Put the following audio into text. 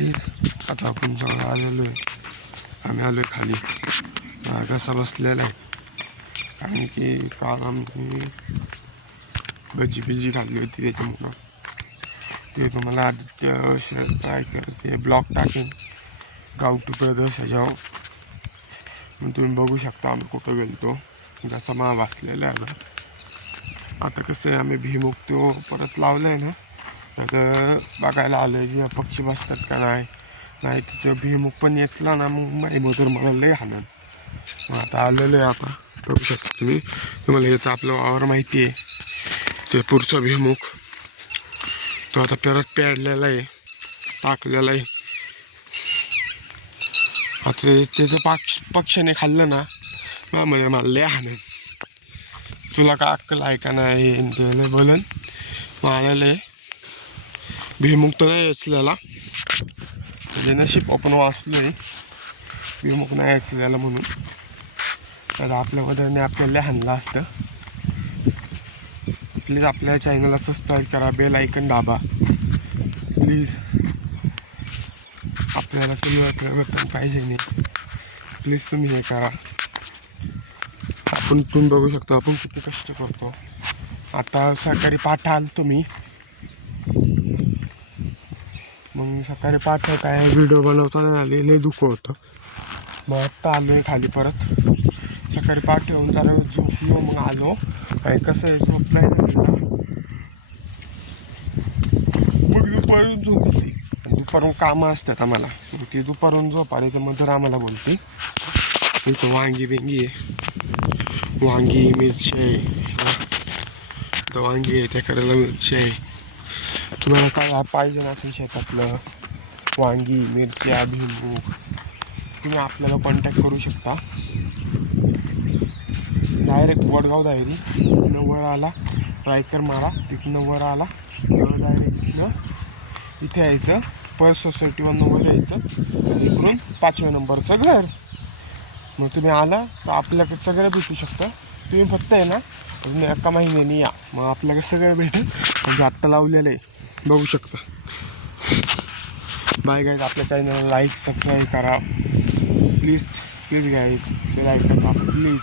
काहीच आता आपण जवळ आलेलो आहे. आम्ही आलो आहे खाली. कसा बसलेला आहे कारण की काल आम्ही भजी बिजी खाल्ली होती त्याच्यामुळं ते तुम्हाला आदित्य शेअर करते ब्लॉग टाकेन गावठी प्रदेश ह्याच्यावर. मग तुम्ही बघू शकता आम्ही कुठं गेलो त्याचा मा बसलेला आहे. आता कसं आहे आम्ही भीमुख तो परत लावलं आहे ना तर बघायला आलो आहे की पक्षी बसतात का नाही तिथं भीमुख पण येतला ना मग माहीत मला लय हाणन. मग आता आलेलं आहे. आता बघू शकता तुम्हाला याचं आपलं वावर माहिती आहे ते पुढचा भीमुख तो आता परत पेरलेला आहे टाकलेला आहे. आता त्याचं पक्षाने खाल्लं ना म्हणजे मला लय हाणन. तुला का अक्कल आहे का नाही त्याला बोलन मारायला आहे. भीमुख तर नाही असलेला म्हणजे नशीब आपण वाचलो आहे भीमुख नाही असलेला म्हणून. तर आपल्या वडिलांनी आपल्याला हाणलं असतं. प्लीज आपल्या चॅनलला सबस्क्राईब करा बेल आयकन दाबा प्लीज. आपल्याला सिल्वर पाहिजे नाही प्लीज तुम्ही हे करा. आपण तुम्ही बघू शकतो आपण किती कष्ट करतो. आता सकाळी पाठ आलो तुम्ही मग सकाळी पाठ काय व्हिडिओ बनवताना आले लय दुःख होतं. मग आत्ता आलो आहे खाली परत. सकाळी पाठ येऊन जरा झोपलो मग आलो. काय कसं आहे झोपलाय झालेला मग दुपारून झोप येते. दुपारून कामं असतात आम्हाला मग ती दुपारून झोप आली तर मग तर आम्हाला बोलते. इथं वांगी बिंगी आहे वांगी मिरची आहे तर वांगी आहे त्या करायला मिरची आहे. तुम्हाला काय पाहिजे असेल शेतातलं वांगी मिरच्या भीमुख तुम्ही आपल्याला कॉन्टॅक्ट करू शकता. डायरेक्ट वडगाव दायरी तिथनं वर आला रायकर मारा तिथनं वर आला डायरेक्ट तिथनं इथे यायचं पर सोसायटीवरनं वर यायचं इकडून 5व्या नंबरचं घर. मग तुम्ही आला तर आपल्याकडे सगळं भेटू शकतं. तुम्ही फक्त आहे ना तुम्ही एका महिन्याने या मग आपल्याकडे सगळं भेटेल. म्हणजे आत्ता लावलेलं आहे बघू शकता. बाय गाईज आपल्या चॅनलला लाईक सबस्क्राईब करा प्लीज गाईज बेल आयकन दाबा प्लीज.